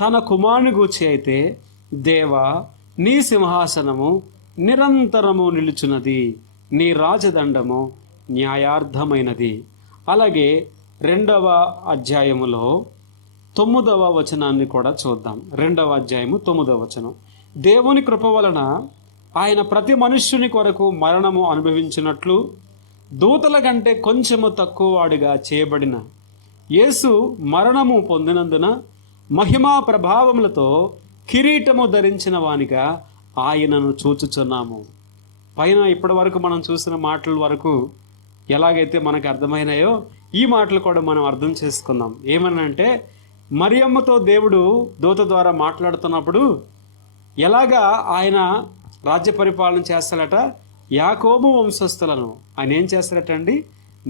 తన కుమారుని గూర్చి అయితే, దేవా నీ సింహాసనము నిరంతరము నిలుచున్నది, నీ రాజదండము న్యాయార్థమైనది. అలాగే 2వ అధ్యాయములో 9వ వచనాన్ని కూడా చూద్దాం. 2వ అధ్యాయము 9వ వచనం. దేవుని కృప వలన ఆయన ప్రతి మనుష్యుని కొరకు మరణము అనుభవించినట్లు దూతల కంటే కొంచెము తక్కువ వాడిగా చేయబడిన యేసు మరణము పొందినందున మహిమా ప్రభావములతో కిరీటము ధరించిన వానిగా ఆయనను చూచుచున్నాము. పైన ఇప్పటి వరకు మనం చూసిన మాటల వరకు ఎలాగైతే మనకు అర్థమైనాయో ఈ మాటలు కూడా మనం అర్థం చేసుకుందాం. ఏమనంటే మరియమ్మతో దేవుడు దూత ద్వారా మాట్లాడుతున్నప్పుడు ఎలాగా ఆయన రాజ్య పరిపాలన చేస్తాడట? యాకోబు వంశస్థులను ఆయన ఏం చేస్తాడటండి?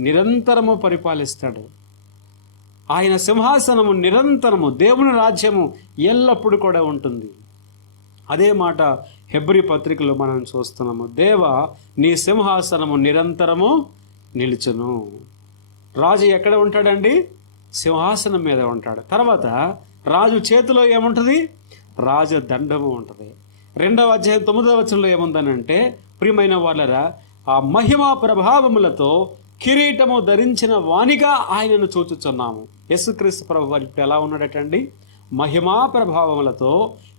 నిరంతరము పరిపాలిస్తాడు. ఆయన సింహాసనము నిరంతరము, దేవుని రాజ్యము ఎల్లప్పుడూ కూడా ఉంటుంది. అదే మాట హెబ్రీ పత్రికలో మనం చూస్తున్నాము. దేవా నీ సింహాసనము నిరంతరము నిలుచును. రాజు ఎక్కడ ఉంటాడండి? సింహాసనం మీద ఉంటాడు. తర్వాత రాజు చేతిలో ఏముంటుంది? రాజదండము ఉంటుంది. 2వ అధ్యాయం 9వ వచనంలో ఏముందనంటే, ప్రియమైన వాళ్ళరా, ఆ మహిమా ప్రభావములతో కిరీటము ధరించిన వానిగా ఆయనను చూచుచున్నాము. యేసుక్రీస్తు ప్రభువు ఇప్పుడు ఎలా ఉన్నాడటండి? మహిమా ప్రభావములతో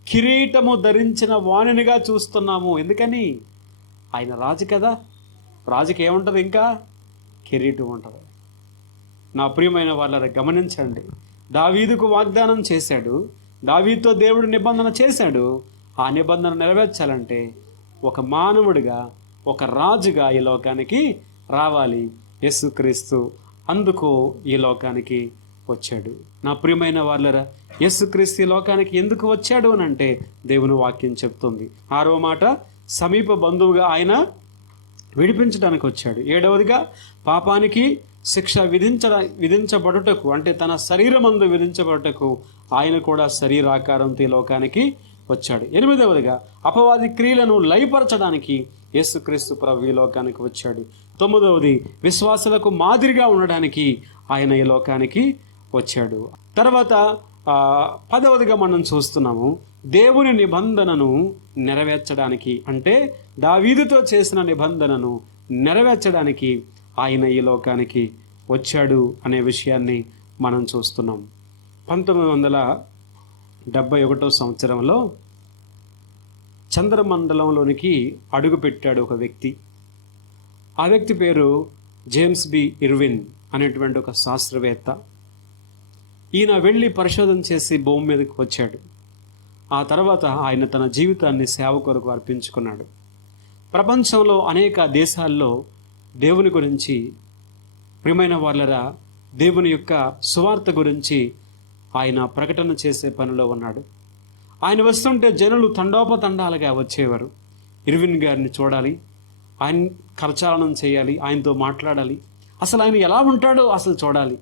కిరీటము ధరించిన వానినిగా చూస్తున్నాము. ఎందుకని? ఆయన రాజు కదా. రాజుకి ఏముంటుంది? ఇంకా కిరీటం ఉంటుంది. నా ప్రియమైన వాళ్ళని గమనించండి. దావీదుకు వాగ్దానం చేశాడు, దావీదుతో దేవుడు నిబంధన చేశాడు. ఆ నిబంధన నెరవేర్చాలంటే ఒక మానవుడిగా, ఒక రాజుగా ఈ లోకానికి రావాలి యేసుక్రీస్తు. అందుకు ఈ లోకానికి వచ్చాడు. నా ప్రియమైన వాళ్ళరా, యేసుక్రీస్తు ఈ లోకానికి ఎందుకు వచ్చాడు అని అంటే దేవుని వాక్యం చెప్తుంది. 6వ మాట, సమీప బంధువుగా ఆయన విడిపించడానికి వచ్చాడు. 7వదిగా పాపానికి శిక్ష విధించబడుటకు, అంటే తన శరీరమందు విధించబడుటకు ఆయన కూడా శరీరాకారంతో ఈ లోకానికి వచ్చాడు. 8వదిగా అపవాది క్రియలను లయపరచడానికి యేసుక్రీస్తు ప్రభు ఈ లోకానికి వచ్చాడు. 9వది విశ్వాసులకు మాదిరిగా ఉండడానికి ఆయన ఈ లోకానికి వచ్చాడు. తర్వాత 10వదిగా మనం చూస్తున్నాము, దేవుని నిబంధనను నెరవేర్చడానికి, అంటే దావీదుతో చేసిన నిబంధనను నెరవేర్చడానికి ఆయన ఈ లోకానికి వచ్చాడు అనే విషయాన్ని మనం చూస్తున్నాం. 1971 సంవత్సరంలో చంద్రమండలంలోనికి అడుగుపెట్టాడు ఒక వ్యక్తి. ఆ వ్యక్తి పేరు జేమ్స్ బి ఇర్విన్ అనేటువంటి ఒక శాస్త్రవేత్త. ఈయన వెళ్ళి పరిశోధన చేసి భూమి మీదకి వచ్చాడు. ఆ తర్వాత ఆయన తన జీవితాన్ని సేవ కొరకు అర్పించుకున్నాడు. ప్రపంచంలో అనేక దేశాల్లో దేవుని గురించి, ప్రియమైన వాళ్ళరా, దేవుని యొక్క సువార్త గురించి ఆయన ప్రకటన చేసే పనిలో ఉన్నాడు. ఆయన వస్తుంటే జనులు తండోపతండాలుగా వచ్చేవారు. ఇర్విన్ గారిని చూడాలి, ఆయన కరచాలనం చేయాలి, ఆయనతో మాట్లాడాలి, అసలు ఆయన ఎలా ఉంటాడో అసలు చూడాలి.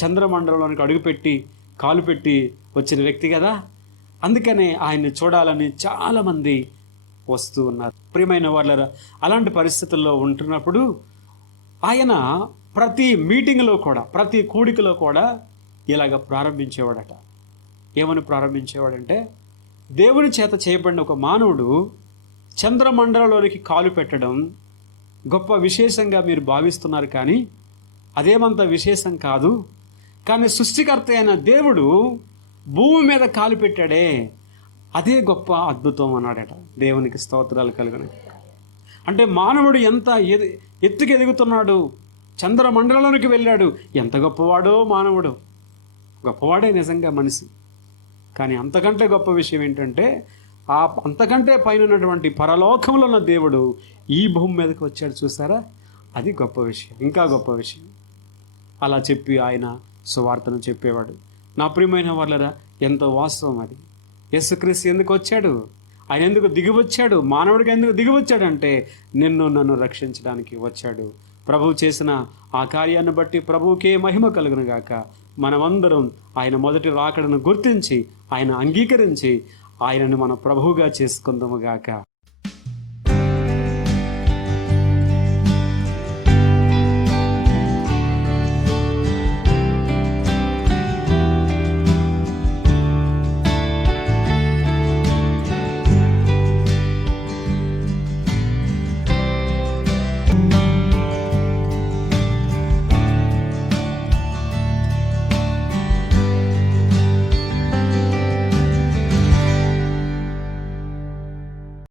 చంద్రమండలంలోనికి అడుగుపెట్టి కాలు పెట్టి వచ్చిన వ్యక్తి కదా, అందుకనే ఆయన్ని చూడాలని చాలామంది వస్తూ ఉన్నారు. ప్రియమైన వాళ్ళరా, అలాంటి పరిస్థితుల్లో ఉంటున్నప్పుడు ఆయన ప్రతి మీటింగ్లో కూడా, ప్రతి కూడికలో కూడా ఇలాగ ప్రారంభించేవాడట. ఏమని ప్రారంభించేవాడంటే, దేవుని చేత చేయబడిన ఒక మానవుడు చంద్రమండలంలోనికి కాలు పెట్టడం గొప్ప విశేషంగా మీరు భావిస్తున్నారు, కానీ అదేమంత విశేషం కాదు. కానీ సృష్టికర్త అయిన దేవుడు భూమి మీద కాలు పెట్టాడే, అదే గొప్ప అద్భుతం అన్నాడట. దేవునికి స్తోత్రాలు కలుగును. అంటే మానవుడు ఎంత ఎత్తుకు ఎదుగుతున్నాడు, చంద్రమండలంలోనికి వెళ్ళాడు. ఎంత గొప్పవాడో మానవుడు, గొప్పవాడే నిజంగా మనిషి. కానీ అంతకంటే గొప్ప విషయం ఏంటంటే, అంతకంటే పైన ఉన్నటువంటి పరలోకంలో ఉన్న దేవుడు ఈ భూమి మీదకి వచ్చాడు. చూసారా, అది గొప్ప విషయం, ఇంకా గొప్ప విషయం. అలా చెప్పి ఆయన సువార్తను చెప్పేవాడు. నా ప్రియమైన వాళ్ళరా, ఎంతో వాస్తవం అది. యేసుక్రీస్తు ఎందుకు వచ్చాడు, ఆయన ఎందుకు దిగి వచ్చాడు, మానవుడిగా ఎందుకు దిగి వచ్చాడంటే నన్ను రక్షించడానికి వచ్చాడు. ప్రభువు చేసిన ఆ కార్యాన్ని బట్టి ప్రభువుకే మహిమ కలుగును గాక. మనమందరం ఆయన మొదటి రాకడను గుర్తించి, ఆయన అంగీకరించి, ఆయనను మన ప్రభువుగా చేసుకుందాము గాక.